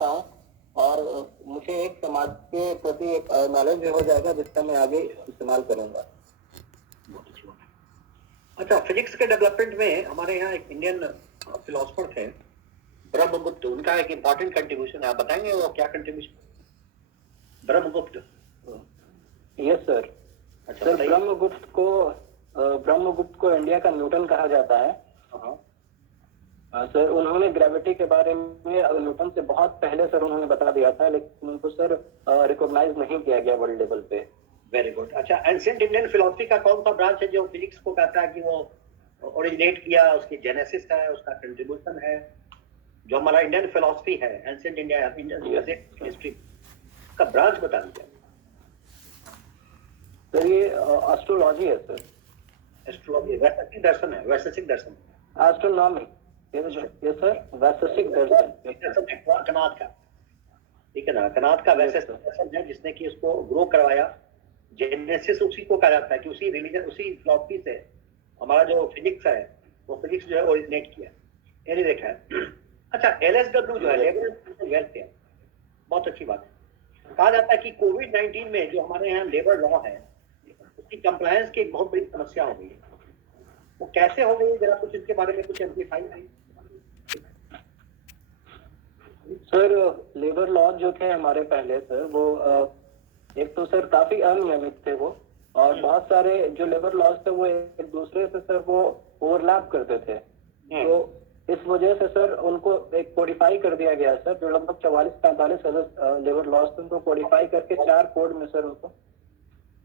हूँ और मुझे एक समाज के प्रति एक नॉलेज हो जाएगा जिसका मैं आगे इस्तेमाल करूंगा। अच्छा, फिजिक्स के डेवलपमेंट में हमारे यहाँ एक इंडियन फिलोसफर थे ब्रह्मगुप्त, उनका एक इम्पोर्टेंट कंट्रीब्यूशन है, आप बताएंगे वो क्या कंट्रीब्यूशन? ब्रह्मगुप्त। Yes sir. अच्छा, सर ब्रह्मगुप्त को इंडिया का न्यूटन कहा जाता है। सर उन्होंने ग्रेविटी के बारे में न्यूटन से बहुत पहले सर उन्होंने बता दिया था, लेकिन उनको सर रिकॉग्नाइज नहीं किया गया वर्ल्ड लेवल पे। Very good. अच्छा, एंशिएंट इंडियन फिलोसफी का कौन सा ब्रांच है जो फिजिक्स को कहता है कि वो ओरिजिनेट किया, उसकी जेनेसिस है, उसका कंट्रीब्यूशन है? जो हमारा इंडियन फिलोसफी है, एंशिएंट इंडियन हिस्ट्री का ब्रांच बता दीजिए। सर ये एस्ट्रोलॉजी है सर। एस्ट्रोलॉजी, वैशेषिक दर्शन है, वैशेषिक दर्शन, एस्ट्रोनॉमी। यस सर, वैशेषिक दर्शन कनाद का, ठीक है ना, कनाद का वैशेषिक दर्शन है जिसने कि उसको ग्रो करवाया। जेनेसिस उसी को कहा जाता है कि उसी रिलीजन, उसी फिलॉसफी से हमारा जो फिजिक्स है वो फिजिक्स जो है ओरिजिनेट किया, ये नहीं देखा है। अच्छा, LSW जो है, लेबर वेलफेयर, बहुत अच्छी बात है। कहा जाता है कि कोविड-19 में जो हमारे यहाँ लेबर लॉ है उसकी कंप्लायंस की एक बहुत बड़ी समस्या हो गई है। वो कैसे हो गई, जरा कुछ इसके बारे में कुछ एम्प्लीफाई करिए। सर लेबर लॉ जो थे हमारे पहले सर, वो एक तो सर काफी अनियमित थे वो, और बहुत सारे जो लेबर लॉज थे वो एक दूसरे से सर वो ओवरलैप करते थे। तो इस वजह से सर उनको एक कोडिफाई कर दिया गया सर, जो लगभग 44-45 लेबर लॉज थे उनको कोडिफाई करके 4 कोड में सर उनको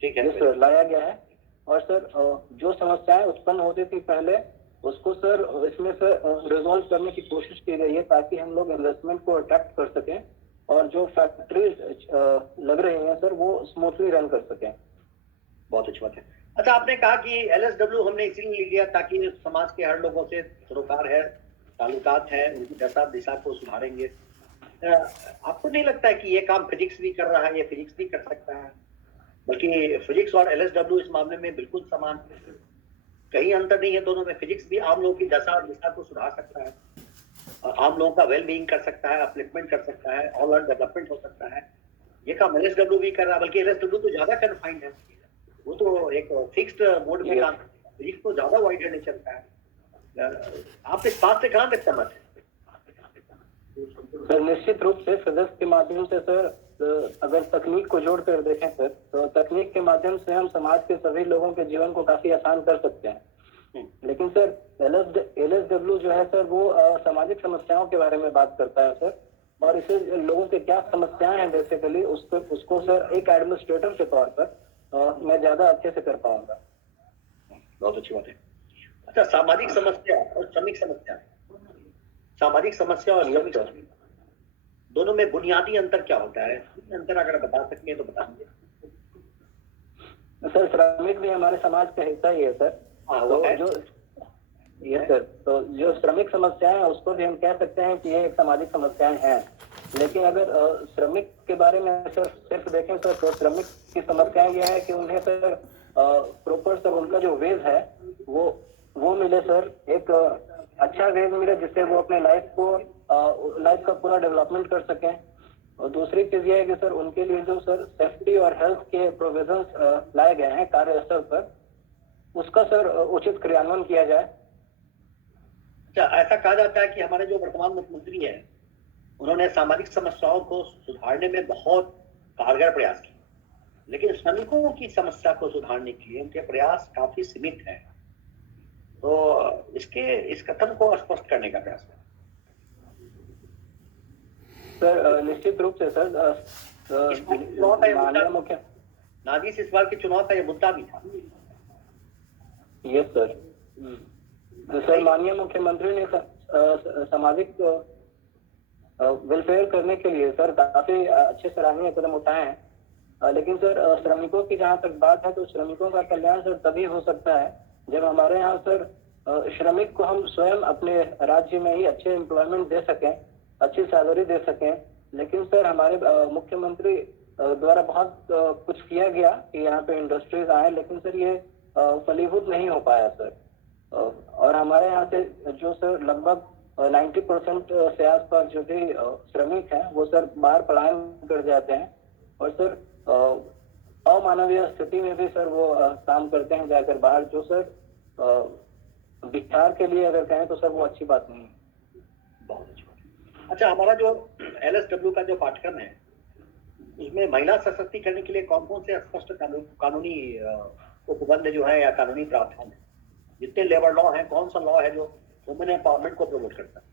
ठीक है सर लाया गया है। और सर जो समस्याएं उत्पन्न होती थी पहले, उसको सर इसमें सर रिजॉल्व करने की कोशिश की गई है ताकि हम लोग इन्वेस्टमेंट को अट्रैक्ट कर सकें और जो फैक्ट्रीज लग रही हैं सर वो स्मूथली रन कर सकें। बहुत अच्छी बात है। अच्छा, आपने कहा कि LSW हमने इसीलिए लिया ताकि समाज के हर लोगों से सरोकार है, ताल्लुकात है, उनकी दशा दिशा को सुधारेंगे। आपको नहीं लगता है कि ये काम फिजिक्स भी कर रहा है, ये फिजिक्स भी कर सकता है? बल्कि फिजिक्स और LSW इस मामले में बिल्कुल समान, कहीं अंतर नहीं है दोनों में। फिजिक्स भी आम लोगों की दशा दिशा को सुधार सकता है, आम लोगों का वेल बीइंग कर सकता है, अपलिफ्टमेंट कर सकता है, ऑल राउंड डेवलपमेंट हो सकता है। ये काम LSW भी कर रहा है, बल्कि LSW तो ज्यादा कन्फाइंड है, वो तो एक फिक्स्ड मोड में काम, फिजिक्स तो ज्यादा वाइडर नहीं चलता है। आप इस बात से कहां तक सहमत है? सर निश्चित रूप से फिजिक्स के माध्यम से सर, अगर तकनीक को जोड़कर देखें सर, तो तकनीक के माध्यम से हम समाज के सभी लोगों के जीवन को काफी आसान कर सकते हैं। लेकिन सर LSW जो है सर वो सामाजिक समस्याओं के बारे में बात करता है सर, और इसे लोगों के क्या समस्याएं हैं बेसिकली उसको सर एक एडमिनिस्ट्रेटर के तौर पर मैं ज्यादा अच्छे से कर पाऊंगा। बहुत अच्छी बात है। अच्छा, सामाजिक समस्या और श्रमिक समस्या, सामाजिक समस्या और श्रमिक दोनों में बुनियादी अंतर क्या होता है? अंतर अगर बता सकें तो बता दीजिए। सर श्रमिक भी हमारे समाज का हिस्सा ही है सर। तो जो ये सर, तो जो श्रमिक समस्याएं हैं उसको भी हम कह सकते हैं कि ये एक सामाजिक समस्याएं हैं। लेकिन अगर श्रमिक के बारे में सर सिर्फ देखें सर, तो श्रमिक की समस्या यह है कि उन्हें सर प्रॉपर सर उनका जो वेज है वो मिले सर, एक अच्छा वेज मिले जिससे वो अपने लाइफ का पूरा डेवलपमेंट कर सकें। और दूसरी चीज ये है कि सर उनके लिए जो सर सेफ्टी और हेल्थ के प्रोविजंस लाए गए हैं कार्यस्थल पर, उसका सर उचित क्रियान्वयन किया जाए। अच्छा, ऐसा कहा जाता है कि हमारे जो वर्तमान मुख्यमंत्री है उन्होंने सामाजिक समस्याओं को सुधारने में बहुत कारगर प्रयास किए, लेकिन श्रमिकों की समस्या को सुधारने के लिए उनके प्रयास काफी सीमित हैं। तो इस कथन को स्पष्ट करने का प्रयास है सर। निश्चित रूप से सर माननीय मुख्य नाजिस इस बार के चुनाव का ये मुद्दा भी था। Yes sir. तो सर माननीय मुख्यमंत्री ने सामाजिक वेलफेयर करने के लिए सर काफी अच्छे सराहनीय कदम उठाए हैं। लेकिन सर श्रमिकों की जहाँ तक बात है, तो श्रमिकों का कल्याण सर तभी हो सकता है जब हमारे यहाँ सर श्रमिक को हम स्वयं अपने राज्य में ही अच्छे एम्प्लॉयमेंट दे सकें, अच्छी सैलरी दे सकें। लेकिन सर हमारे मुख्यमंत्री द्वारा बहुत कुछ किया गया कि यहाँ पे इंडस्ट्रीज आए, लेकिन सर ये फलीभूत नहीं हो पाया सर। और हमारे यहाँ से जो सर लगभग 90% से आसपास जो भी श्रमिक हैं वो सर बाहर पलायन कर जाते हैं, और सर अमानवीय स्थिति में भी सर वो काम करते हैं जाकर बाहर, जो सर बिहार के लिए अगर कहें तो सर वो अच्छी बात नहीं है। बहुत अच्छी बात। अच्छा, हमारा जो LSW का जो पाठ्यक्रम है उसमें महिला सशक्तिकरण के लिए कौन कौन से स्पष्ट कानूनी उपबंध जो है या कानूनी प्रावधान है? जितने लेबर लॉ है, कौन सा लॉ है जो वुमेन एम्पावरमेंट को प्रमोट करता है?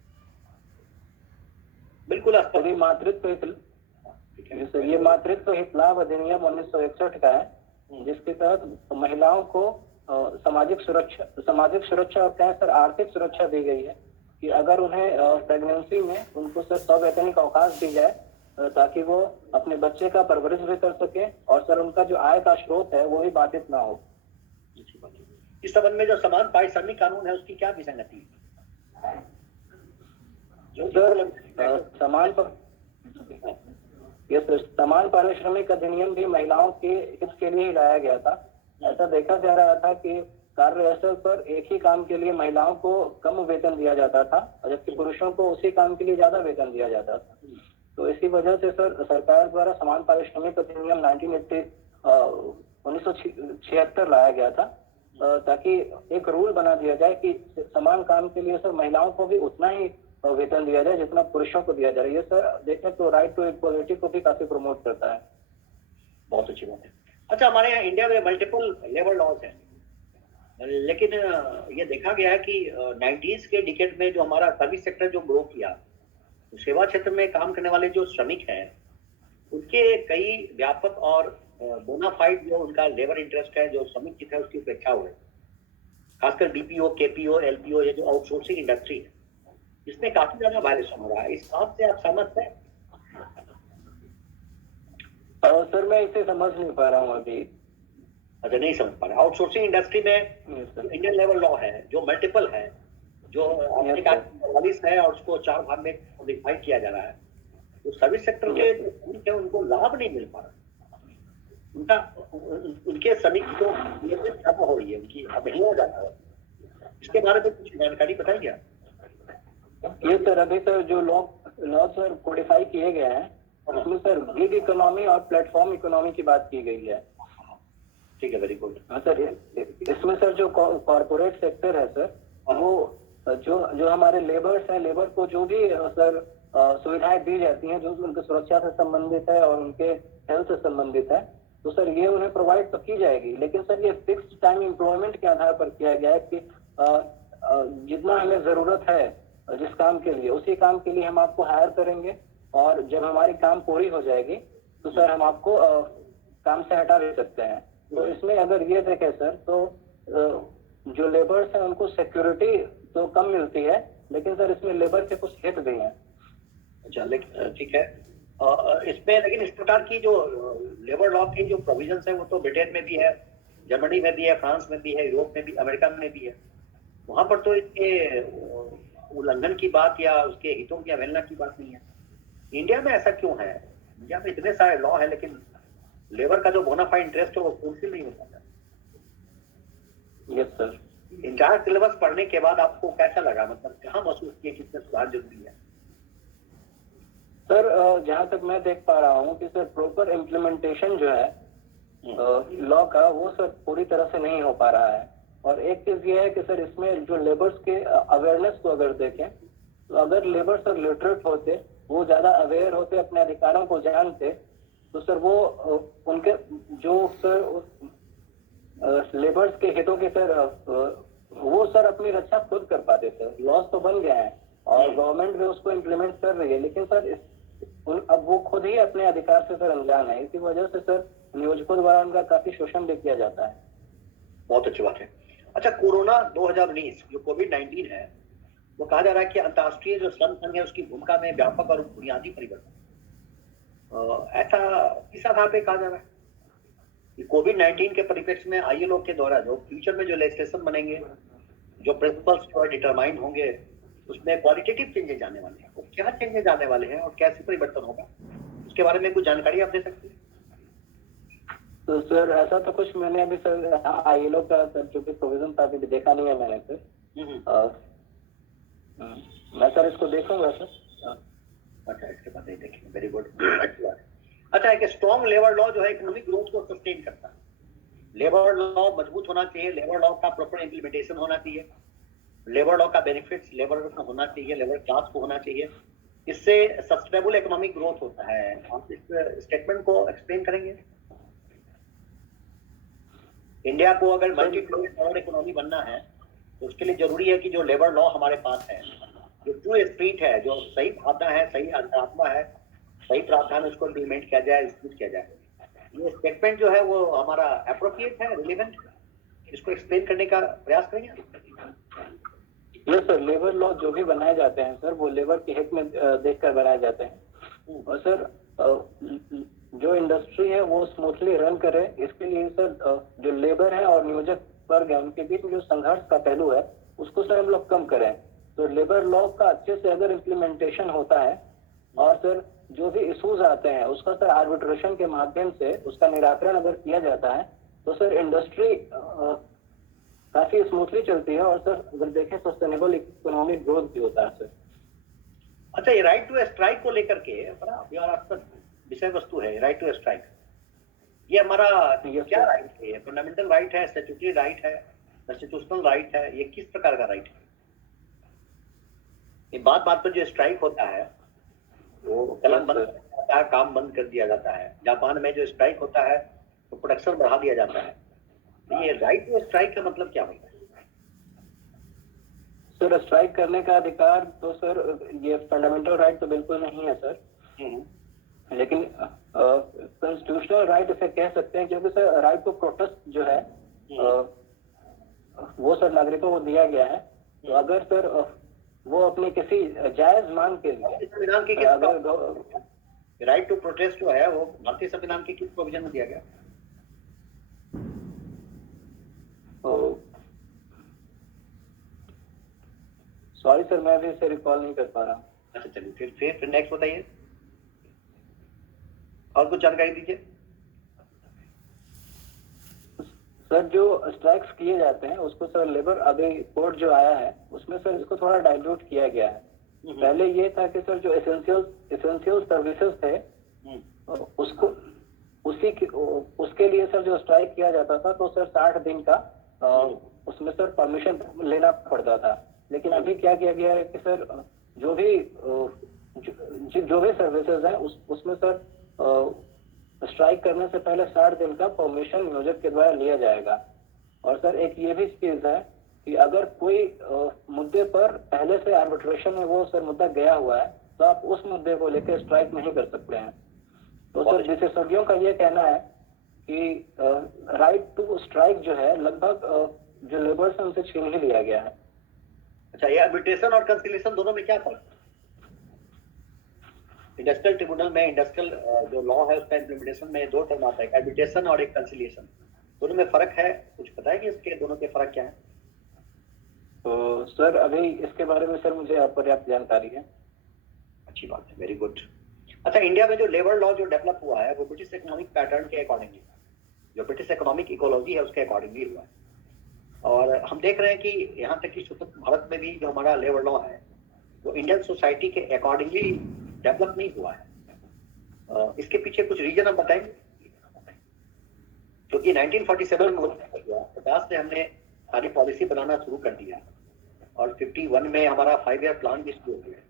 बिल्कुल सर ये मातृत्व हित लाभ अधिनियम 1961 का है, जिसके तहत महिलाओं को सामाजिक सुरक्षा और क्या सर आर्थिक सुरक्षा दी गई है कि अगर उन्हें प्रेगनेंसी में उनको सर सवैतनिक अवकाश दी जाए, ताकि वो अपने बच्चे का परवरिश भी कर सके, और सर उनका जो आय का स्रोत है वो भी बाधित ना हो। इस संबंध में जो समान पारिश्रमिक कानून है उसकी क्या विसंगति है? सर समान पारिश्रमिक अधिनियम भी महिलाओं के हित के लिए ही लाया गया था। ऐसा देखा जा रहा था कि कार्यस्थल पर एक ही काम के लिए महिलाओं को कम वेतन दिया जाता था, जबकि पुरुषों को उसी काम के लिए ज्यादा वेतन दिया जाता था। तो इसी वजह से सर सरकार द्वारा समान पारिश्रमिक अधिनियम 1976 लाया गया था, ताकि एक रूल बना दिया जाए कि समान काम के लिए सर महिलाओं को भी उतना ही वेतन दिया जाए जितना पुरुषों को दिया जाए। ये सर देखें तो राइट टू इक्वालिटी को भी काफी प्रमोट करता है। बहुत अच्छी बात है। अच्छा, हमारे यहाँ इंडिया में मल्टीपल लेबर लॉज हैं, लेकिन ये देखा गया है कि 90s के डिकेड में जो हमारा सर्विस सेक्टर जो ग्रो किया, सेवा क्षेत्र में काम करने वाले जो श्रमिक हैं उनके कई व्यापक और बोनाफाइड जो उनका लेबर इंटरेस्ट है जो श्रमिक हित है उसकी उपेक्षा हुई, खासकर BPO, KPO, LPO, ये जो आउटसोर्सिंग इंडस्ट्री है इसमें काफी ज्यादा वायलेशन हो रहा है। इस बात से आप सहमत हैं? सर मैं इसे समझ नहीं पा रहा हूँ अभी। अच्छा, नहीं समझ पा रहे। आउटसोर्सिंग इंडस्ट्री में इंडियन लेबर लॉ है जो मल्टीपल है, जो आपने कहा 44 है और उसको 4 भाग में डिवाइड किया जा रहा है। तो सर्विस सेक्टर के जो उनको लाभ नहीं मिल पा रहा, उनके श्रमिक को ज्यादा हो रही है, उनकी अवहेलना ज्यादा है। इसके बारे में कुछ जानकारी बताइए आप। ये सर अभी सर जो लॉ सर कोडिफाई किए गए हैं उसमें सर गिग इकोनॉमी और प्लेटफॉर्म इकोनॉमी की बात की गई है। ठीक है, वेरी गुड। हाँ सर, इसमें सर जो कॉर्पोरेट सेक्टर है सर, वो जो हमारे लेबर्स हैं, लेबर को जो भी सर सुविधाएं दी जाती हैं जो उनकी सुरक्षा से संबंधित है और उनके हेल्थ से संबंधित है, तो सर ये उन्हें प्रोवाइड तो की जाएगी, लेकिन सर ये फिक्स टाइम एम्प्लॉयमेंट के आधार पर किया गया है कि जितना हमें जरूरत है जिस काम के लिए, उसी काम के लिए हम आपको हायर करेंगे, और जब हमारी काम पूरी हो जाएगी तो सर हम आपको काम से हटा दे सकते हैं। तो इसमें अगर ये देखें सर तो जो लेबर्स हैं उनको सिक्योरिटी तो कम मिलती है, लेकिन सर इसमें लेबर के कुछ हित भी हैं। अच्छा, ठीक है। इसमें लेकिन इस प्रकार की जो लेबर लॉ की जो प्रोविजंस है वो तो ब्रिटेन में भी है, जर्मनी में भी है, फ्रांस में भी है, यूरोप में भी, अमेरिका में भी है। वहां पर तो इसके उल्लंघन की बात या उसके हितों की अवहेलना की बात नहीं है। इंडिया में ऐसा क्यों है? इंडिया में इतने सारे लॉ है लेकिन लेबर का जो बोनाफाइड इंटरेस्ट है वो फुलफिल नहीं हो पाता। Yes sir. इंटायर सिलेबस पढ़ने के बाद आपको कैसा लगा, मतलब कहाँ महसूस किया कि इसमें सुधार जरूरी है? सर जहाँ तक मैं देख पा रहा हूँ कि सर प्रॉपर इम्प्लीमेंटेशन जो है लॉ का वो सर पूरी तरह से नहीं हो पा रहा है। और एक चीज ये है कि सर इसमें जो लेबर्स के अवेयरनेस को अगर देखें तो अगर लेबर सर लिटरेट होते, वो ज्यादा अवेयर होते, अपने अधिकारों को जानते, तो सर वो उनके जो सर लेबर्स के हितों के सर वो सर अपनी रक्षा खुद कर पाते। सर लॉस तो बन गए हैं और गवर्नमेंट भी उसको इम्प्लीमेंट कर रही है, लेकिन सर अब वो खुद ही अपने अधिकार से सर अनजान है। इसी वजह से सर नियोजकों द्वारा उनका काफी शोषण भी किया जाता है। बहुत अच्छी बात है। अच्छा, कोरोना 2019 जो कोविड-19 है, वो कहा जा रहा है कि अंतर्राष्ट्रीय जो श्रम संघ है उसकी भूमिका में व्यापक और बुनियादी परिवर्तन, ऐसा किस आधार पे कहा जा रहा है कि कोविड-19 के परिप्रेक्ष्य में ILO के द्वारा जो फ्यूचर में जो लेजिस्लेशन बनेंगे, जो प्रिंसिपल्स जो डिटरमाइंड होंगे, उसमें क्वालिटेटिव चेंजेस आने वाले हैं। वो क्या चेंजेस आने वाले हैं और कैसे परिवर्तन होगा, उसके बारे में कुछ जानकारी आप दे सकते हैं? तो सर ऐसा तो कुछ मैंने अभी सर ILO का सर जो भी प्रोविजन था अभी देखा नहीं है मैंने सर। मैं सर इसको देखूंगा सर। अच्छा, इसके बाद देखेंगे, वेरी गुड, अच्छी बात है। अच्छा, एक स्ट्रॉन्ग लेबर लॉ जो है इकोनॉमिक ग्रोथ को सस्टेन करता है। लेबर लॉ मजबूत होना चाहिए, लेबर लॉ का प्रॉपर इम्प्लीमेंटेशन होना चाहिए, लेबर लॉ का बेनिफिट्स लेबर को होना चाहिए, लेबर क्लास को होना चाहिए, इससे सस्टेनेबल इकोनॉमिक ग्रोथ होता है। आप इस स्टेटमेंट को एक्सप्लेन करेंगे? इंडिया को अगर मल्टी ट्रिलियन डॉलर इकोनॉमी बनना है तो उसके लिए जरूरी है कि जो लेबर लॉ हमारे पास है, जो ट्रू स्पिरिट है, जो सही भावना है, सही अंतरात्मा है, सही प्रावधान, उसको इम्प्लीमेंट किया जाए, एग्जीक्यूट किया जाए। ये स्टेटमेंट जो है वो हमारा एप्रोप्रिएट है, रिलेवेंट, इसको एक्सप्लेन करने का प्रयास करेंगे। ये सर लेबर लॉ जो भी बनाए जाते हैं सर, वो लेबर के हित में देखकर बनाए जाते हैं। और सर जो इंडस्ट्री है वो स्मूथली रन करे, इसके लिए सर जो लेबर है और नियोजक वर्ग है उनके बीच में जो संघर्ष का पहलू है उसको सर हम लोग कम करें। तो लेबर लॉ का अच्छे से अगर इम्प्लीमेंटेशन होता है और सर जो भी इश्यूज आते हैं उसका सर आर्बिट्रेशन के माध्यम से उसका निराकरण अगर किया जाता है तो सर इंडस्ट्री काफी स्मूथली चलती है और सर अगर देखें सस्टेनेबल इकोनॉमिक ग्रोथ भी होता है सर। अच्छा, ये राइट टू स्ट्राइक को लेकर के बड़ा आपका विषय वस्तु है, राइट टू स्ट्राइक। ये हमारा क्या राइट है? फंडामेंटल राइट है, स्टैट्यूटरी राइट है, कॉन्स्टिट्यूशनल राइट है, ये किस प्रकार का राइट है? ये बात बात पर जो स्ट्राइक होता है वो कलम बंद कर दिया जाता है, काम बंद कर दिया जाता है। जापान में जो स्ट्राइक होता है तो प्रोडक्शन बढ़ा दिया जाता है। ये राइट टू स्ट्राइक का मतलब क्या होता है? सर स्ट्राइक करने का अधिकार तो सर ये फंडामेंटल राइट तो बिल्कुल नहीं है सर, लेकिन कॉन्स्टिट्यूशनल राइट इसे कह सकते हैं, क्योंकि सर राइट टू प्रोटेस्ट जो है वो सर नागरिकों को दिया गया है। तो अगर सर वो अपनी किसी जायज मांग के लिए संविधान के किस राइट टू प्रोटेस्ट जो है वो भारतीय संविधान के किस प्रोविजन में दिया गया? सॉरी सर, मैं अभी इसे रिकॉल नहीं कर पा रहा। अच्छा चलिए, फिर नेक्स्ट बताइए, और कुछ जानकारी दीजिए। सर जो स्ट्राइक्स किए जाते हैं उसको सर लेबर अभी कोड जो आया है उसमें सर इसको थोड़ा डाइल्यूट किया गया है। पहले ये था कि सर जो एसेंशियल सर्विसेज थे उसको उसके लिए सर जो स्ट्राइक किया जाता था तो सर 60 दिन का उसमें सर परमिशन लेना पड़ता था। लेकिन अभी क्या किया गया है कि सर जो भी सर्विसेज हैं उसमें सर स्ट्राइक करने से पहले 60 दिन का परमिशन नियोजक के द्वारा लिया जाएगा। और सर एक ये भी चीज है कि अगर कोई मुद्दे पर पहले से आर्बिट्रेशन में वो सर मुद्दा गया हुआ है तो आप उस मुद्दे को लेकर स्ट्राइक नहीं कर सकते हैं। तो सर विशेषज्ञों का ये कहना है कि राइट टू स्ट्राइक जो है लगभग जो लेबर से उनसे छीन ही लिया गया है। अच्छा, ये आर्बिट्रेशन और कंसिलिएशन दोनों में क्या फर्क है? इंडस्ट्रियल ट्रिब्यूनल में इंडस्ट्रियल जो लॉ है उसका इम्प्लीमेंटेशन में दो टर्म आता है, आर्बिट्रेशन और एक कंसिलिएशन। दोनों में फर्क है, कुछ बताएंगे इसके दोनों के फर्क क्या है? तो सर अभी इसके बारे में सर मुझे अपर्याप्त जानकारी है। अच्छी बात है, वेरी गुड। अच्छा, इंडिया में जो लेबर लॉ जो डेवलप हुआ है वो ब्रिटिश इकोनॉमिक पैटर्न के अकॉर्डिंगली, जो ब्रिटिश इकोनॉमिक इकोलॉजी है उसके अकॉर्डिंगली हुआ है। और हम देख रहे हैं कि यहाँ तक कि स्वतंत्र भारत में भी जो हमारा लेबर लॉ है वो इंडियन सोसाइटी के अकॉर्डिंगली डेवलप नहीं हुआ है। इसके पीछे कुछ रीजन हम बताएंगे? क्योंकि 1947 में 50 में हमने सारी पॉलिसी बनाना शुरू कर दिया और 51 में हमारा 5 ईयर प्लान भी शुरू हो गया,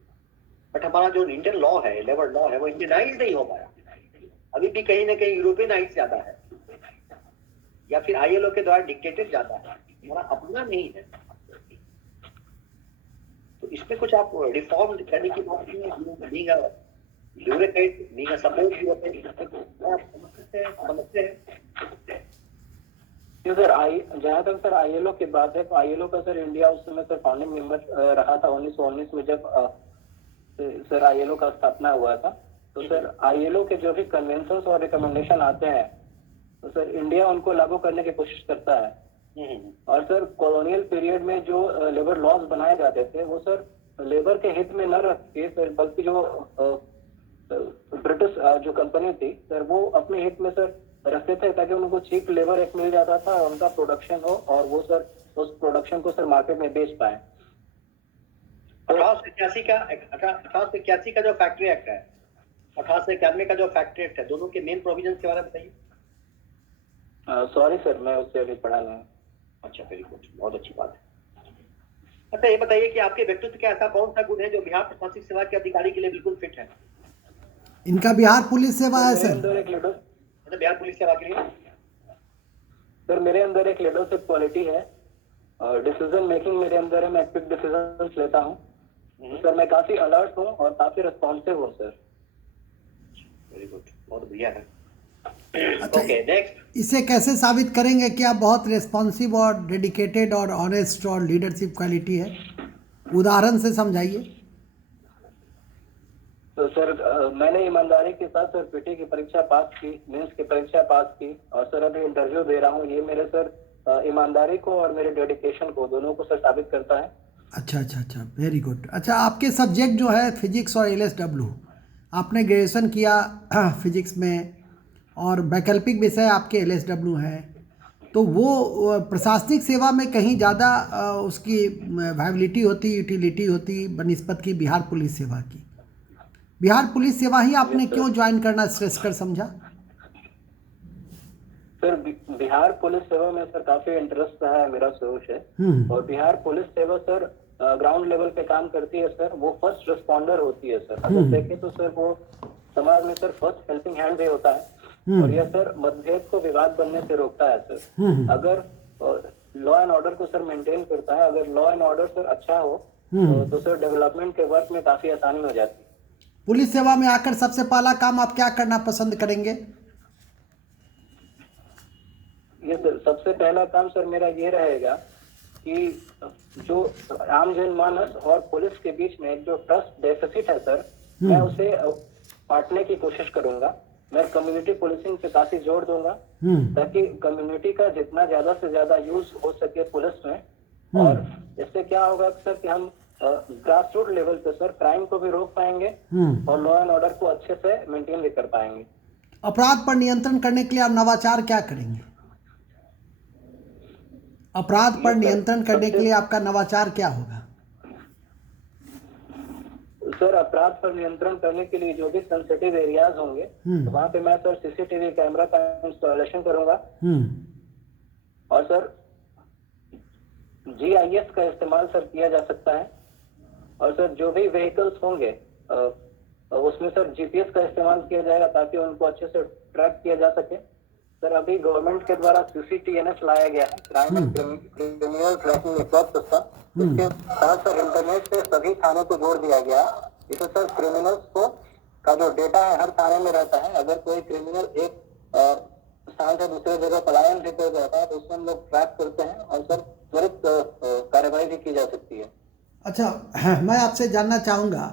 बट हमारा जो इंडियन लॉ है, लेबर लॉ है, वो इंडियनाइज नहीं हो पाया। अभी भी कहीं ना कहीं यूरोपियनाइज ज्यादा है या फिर ILO के द्वारा डिक्टेटेड ज्यादा है, हमारा अपना नहीं है। तो इसमें कुछ आप रिफॉर्म करने की बात नहीं है, समझते हैं? सर जहाँ तक सर ILO की बात है तो ILO का सर इंडिया उस समय सर फाउंडिंग मेंबर रहा था 1919 में जब सर ILO का स्थापना हुआ था। तो सर ILO के जो भी कन्वेंशंस और रिकमेंडेशन आते हैं तो सर इंडिया उनको लागू करने की कोशिश करता है। और सर कॉलोनियल पीरियड में जो लेबर लॉज बनाए जाते थे वो सर लेबर के हित में न रख के सर बल्कि जो ब्रिटिश जो कंपनी थी सर वो अपने हित में सर रखते थे ताकि उनको चीप लेबर एक मिल जाता था और उनका प्रोडक्शन हो और वो सर उस प्रोडक्शन को सर मार्केट में बेच पाए। 1881 का जो फैक्ट्री एक्ट है, 1891 का जो फैक्ट्री एक्ट है, दोनों के मेन प्रोविजन के बारे में बताइए। सॉरी सर, मैं उससे अभी पढ़ा नहीं। अच्छा, वेरी गुड, बहुत अच्छी बात है। अच्छा, ये बताइए कि आपके व्यक्तित्व का ऐसा कौन सा गुण है जो बिहार प्रशासनिक सेवा के अधिकारी के लिए बिल्कुल फिट है? इनका बिहार पुलिस सेवा है मेरे सर। अंदर एक लीडर मतलब बिहार पुलिस सेवा के लिए सर, मेरे अंदर एक लीडरशिप क्वालिटी है और डिसीजन मेकिंग मेरे अंदर है। मैं क्विक डिसीजन लेता हूँ सर। मैं काफी अलर्ट हूँ और काफी रिस्पॉन्सिव हूँ सर। वेरी गुड, बहुत बढ़िया है। अच्छा, ओके, नेक्स्ट। इसे कैसे साबित करेंगे कि आप बहुत रिस्पॉन्सिव और डेडिकेटेड और ऑनेस्ट और लीडरशिप क्वालिटी है? उदाहरण से समझाइए। तो सर मैंने ईमानदारी के साथ सर पीटी की परीक्षा पास की, मेंस की परीक्षा पास की और सर अभी इंटरव्यू दे रहा हूँ। ये मेरे सर ईमानदारी को और मेरे डेडिकेशन को दोनों को सर साबित करता है। अच्छा अच्छा अच्छा, वेरी गुड। अच्छा, आपके सब्जेक्ट जो है फिजिक्स और LSW, आपने ग्रेजुएशन किया फिजिक्स में और वैकल्पिक विषय आपके LSW है, तो वो प्रशासनिक सेवा में कहीं ज़्यादा उसकी वायबिलिटी होती, यूटिलिटी होती बनिस्बत की बिहार पुलिस सेवा की। बिहार पुलिस सेवा ही आपने क्यों ज्वाइन करना श्रेष्ठकर समझा? सर बिहार पुलिस सेवा में सर काफी इंटरेस्ट रहा है, मेरा सोच है। और बिहार पुलिस सेवा सर ग्राउंड लेवल पे काम करती है सर। वो फर्स्ट रिस्पॉन्डर होती है सर। अगर देखें तो सर वो समाज में सर फर्स्ट हेल्पिंग हैंड भी होता है और यह सर मतभेद को विवाद बनने से रोकता है सर। अगर लॉ एंड ऑर्डर को सर मेंटेन करता है। अगर लॉ एंड ऑर्डर सर अच्छा हो तो सर डेवलपमेंट के वर्क में काफी आसानी हो जाती है। पुलिस सेवा में आकर सबसे पहला काम आप क्या करना पसंद करेंगे? ये सर सबसे पहला काम सर मेरा ये रहेगा कि जो आम जनमानस और पुलिस के बीच में जो ट्रस्ट डेफिसिट है सर, मैं उसे बांटने की कोशिश करूंगा। मैं कम्युनिटी पुलिसिंग पे काफी जोर दूंगा ताकि कम्युनिटी का जितना ज्यादा से ज्यादा यूज हो सके पुलिस में। और इससे क्या होगा सर कि हम ग्रास रूट लेवल पे सर क्राइम को भी रोक पाएंगे और लॉ एंड ऑर्डर को अच्छे से मेंटेन भी कर पाएंगे। अपराध पर नियंत्रण करने के लिए आप नवाचार क्या करेंगे? अपराध पर नियंत्रण करने के लिए आपका नवाचार क्या होगा? सर अपराध पर नियंत्रण करने के लिए जो भी सेंसिटिव एरियाज होंगे तो वहां पे मैं सर CCTV कैमरा का इंस्टॉलेशन करूंगा। और सर GIS का इस्तेमाल सर किया जा सकता है। और सर जो भी व्हीकल्स होंगे उसमें सर GPS का इस्तेमाल किया जाएगा ताकि उनको अच्छे से ट्रैक किया जा सके। सर अभी गवर्नमेंट के द्वारा CCTNS लाया गया है, crime and criminal tracking network system. इसके साथ सर इंटरनेट से सभी थानों को जोड़ दिया गया। इससे सर क्रिमिनल्स को का जो डेटा है हर थाने में रहता है। अगर कोई क्रिमिनल एक स्थान से दूसरे जगह पलायन भी कर जाता है तो उसमें हम लोग ट्रैक करते हैं और सर त्वरित कार्रवाई भी की जा सकती है। अच्छा, मैं आपसे जानना चाहूँगा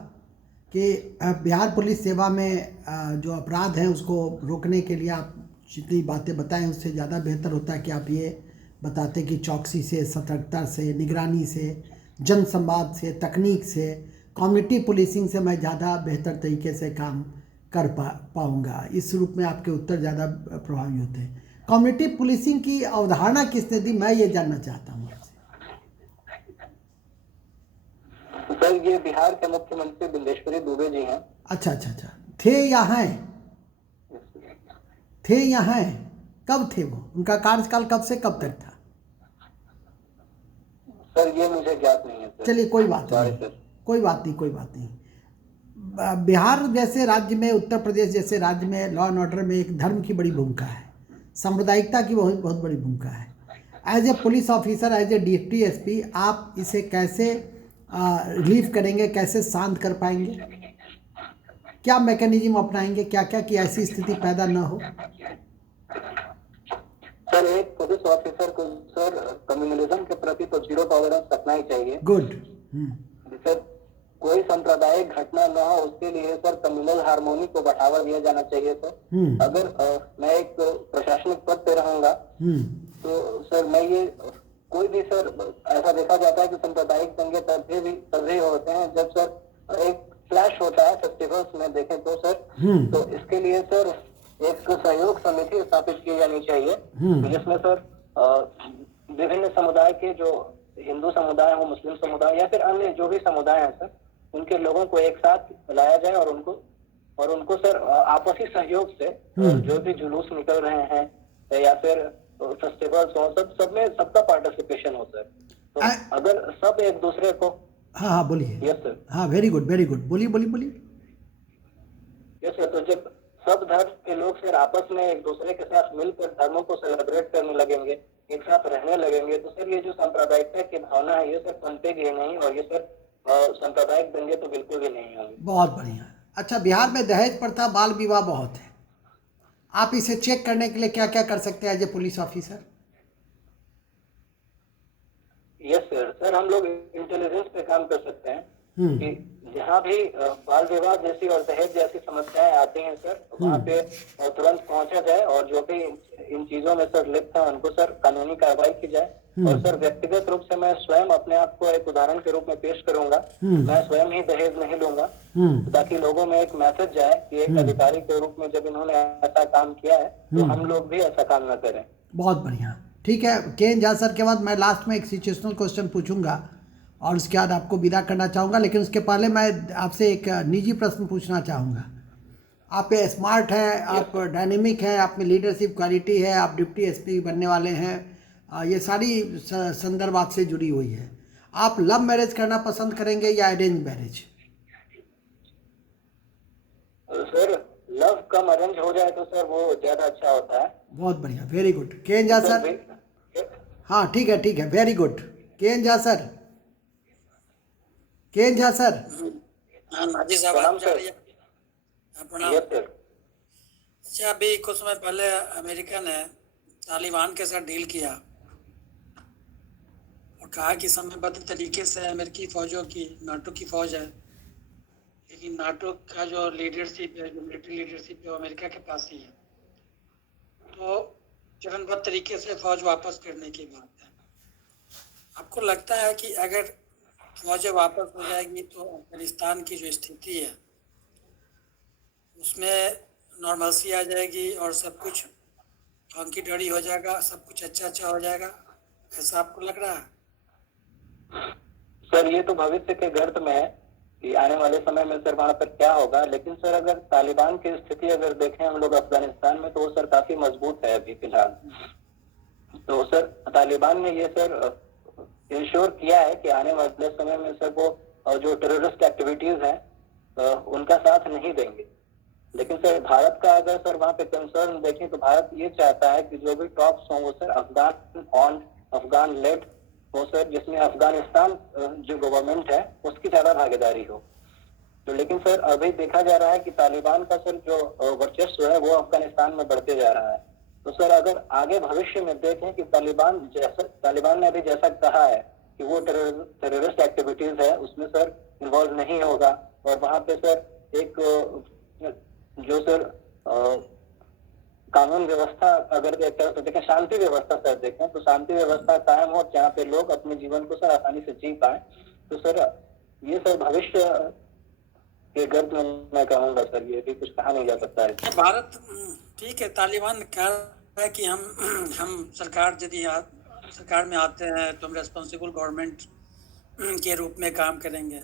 कि बिहार पुलिस सेवा में जो अपराध है उसको रोकने के लिए आप जितनी बातें बताएं उससे ज़्यादा बेहतर होता है कि आप ये बताते कि चौकसी से, सतर्कता से, निगरानी से, जन संवाद से, तकनीक से, कम्युनिटी पुलिसिंग से मैं ज़्यादा बेहतर तरीके से काम कर पाऊँगा। इस रूप में आपके उत्तर ज़्यादा प्रभावी होते हैं। कम्युनिटी पुलिसिंग की अवधारणा किसने दी, मैं ये जानना चाहता हूँ आपसे। सर ये बिहार के मुख्यमंत्री बिंदेश्वरी दुबे जी हैं। अच्छा अच्छा अच्छा, थे या हैं? थे या हैं? कब थे वो? उनका कार्यकाल कब से कब तक था? सर ये मुझे ज्ञात नहीं है सर। चलिए कोई बात नहीं, कोई बात नहीं, कोई बात नहीं। बिहार जैसे राज्य में, उत्तर प्रदेश जैसे राज्य में लॉ एंड ऑर्डर में एक धर्म की बड़ी भूमिका है, सांप्रदायिकता की बहुत बहुत बड़ी भूमिका है। As a police officer, as a DSP, आप इसे कैसे रिलीव करेंगे, कैसे शांत कर पाएंगे? क्या मैकेनिज्म अपनाएंगे, क्या क्या कि ऐसी स्थिति पैदा न हो? सर एक पुलिस ऑफिसर को सर कम्युनलिज्म के प्रति तो 0 टॉलरेंस रखना ही चाहिए। गुड। सर कोई सांप्रदायिक घटना न हो उसके लिए सर कम्युनल हार्मोनी को बढ़ावा दिया जाना चाहिए सर। अगर मैं एक प्रशासनिक पद पे रहूंगा तो सर मैं ये कोई भी सर ऐसा देखा जाता है कि सांप्रदायिक दंगे तभी होते हैं जब सर एक क्लैश होता है फेस्टिवल्स में देखें तो सर। तो इसके लिए सर एक सहयोग समिति स्थापित की जानी चाहिए जिसमें सर विभिन्न समुदाय के जो हिंदू समुदाय हो, मुस्लिम समुदाय या फिर अन्य जो भी समुदाय है सर, उनके लोगों को एक साथ लाया जाए और उनको सर आपसी सहयोग से जो भी जुलूस निकल रहे हैं या फिर फेस्टिवल्स हो, सब में सबका पार्टिसिपेशन हो सर। तो अगर सब एक दूसरे को हाँ हाँ बोलिए। Yes sir. हाँ वेरी गुड बोलिए बोलिए बोलिए। यस सर, तो जब सब धर्म के लोग सर आपस में एक दूसरे के साथ मिलकर धर्मों को सेलिब्रेट करने लगेंगे, एक साथ रहने लगेंगे, तो सर ये जो सांप्रदायिकता की भावना है ये सर पनपेगी नहीं और ये सर सांप्रदायिक दंगे तो बिल्कुल भी नहीं होंगे। बहुत बढ़िया। अच्छा, बिहार में दहेज प्रथा, बाल विवाह बहुत है, आप इसे चेक करने के लिए क्या क्या कर सकते हैं as a police officer? Yes sir, हम लोग इंटेलिजेंस पे काम कर सकते हैं कि जहाँ भी बाल विवाह जैसी और दहेज जैसी समस्याएं आती हैं सर, वहाँ पे तुरंत पहुंचा जाए और जो भी इन चीजों में सर लिप्त है उनको सर कानूनी कार्रवाई की जाए। और सर व्यक्तिगत रूप से मैं स्वयं अपने आप को एक उदाहरण के रूप में पेश करूंगा, मैं स्वयं ही दहेज नहीं लूंगा, ताकि लोगों में एक मैसेज जाए कि एक अधिकारी के रूप में जब इन्होंने ऐसा काम किया है तो हम लोग भी ऐसा काम न करें। बहुत बढ़िया, ठीक है। के झा सर के बाद मैं लास्ट में एक सिचुएशनल क्वेश्चन पूछूंगा और उसके बाद आपको विदा करना चाहूँगा, लेकिन उसके पहले मैं आपसे एक निजी प्रश्न पूछना चाहूँगा। आप स्मार्ट हैं, आप डायनेमिक हैं, आप में लीडरशिप क्वालिटी है, आप डिप्टी एसपी बनने वाले हैं, ये सारी संदर्भ आपसे जुड़ी हुई है। आप लव मैरिज करना पसंद करेंगे या अरेंज मैरिज? सर लव कम अरेंज हो जाए तो सर वो ज़्यादा अच्छा होता है। बहुत बढ़िया, वेरी गुड। के झा सर? हाँ ठीक है, वेरी गुड। के झा सर? के झा सर? नाजी साहब आप जा रही है? प्रणाम। अच्छा, अभी कुछ समय पहले अमेरिका ने तालिबान के साथ डील किया और कहा कि समयबद्ध तरीके से अमेरिकी फौजों की, नाटो की फौज है, लेकिन नाटो का जो लीडरशिप है, जो मिलिट्री लीडरशिप है वो अमेरिका के पास ही है। तो चरणबद्ध तरीके से फौज वापस करने की बात है। आपको लगता है कि अगर फौज वापस हो जाएगी तो अफगानिस्तान की जो स्थिति है उसमें नॉर्मलसी आ जाएगी और सब कुछ हंकी डोरी हो जाएगा, सब कुछ अच्छा हो जाएगा, ऐसा आपको लग रहा है? सर ये तो भविष्य के गर्त में है कि आने वाले समय में सर वहाँ पर क्या होगा, लेकिन सर अगर तालिबान की स्थिति अगर देखें हम लोग अफगानिस्तान में तो वो सर काफी मजबूत है अभी फिलहाल। तो सर तालिबान ने ये सर इंश्योर किया है कि आने वाले समय में सर वो जो टेररिस्ट एक्टिविटीज हैं उनका साथ नहीं देंगे। लेकिन सर भारत का अगर सर वहाँ पे कंसर्न देखें तो भारत ये चाहता है कि जो भी टॉक्स हों वो सर अफगान लेड हो सर, जिसमें अफगानिस्तान जो गवर्नमेंट है उसकी ज्यादा भागीदारी हो। तो लेकिन सर अभी देखा जा रहा है कि तालिबान का सर जो वर्चस्व है वो अफगानिस्तान में बढ़ते जा रहा है। तो सर अगर आगे भविष्य में देखें कि तालिबान ने अभी जैसा कहा है कि वो टेररिस्ट एक्टिविटीज है उसमें सर इन्वॉल्व नहीं होगा और वहाँ पे सर एक जो सर कानून व्यवस्था अगर तो देखें, शांति व्यवस्था सर देखें तो शांति व्यवस्था कायम हो जहाँ पे लोग अपने जीवन को सर आसानी से जी पाए। तो सर ये सर भविष्य के गर्द में मैं कहूँगा सर ये भी कुछ कहा नहीं जा सकता है। भारत ठीक है, तालिबान कह रहा है कि हम सरकार में आते हैं तो हम रेस्पॉन्सिबल गवर्नमेंट के रूप में काम करेंगे।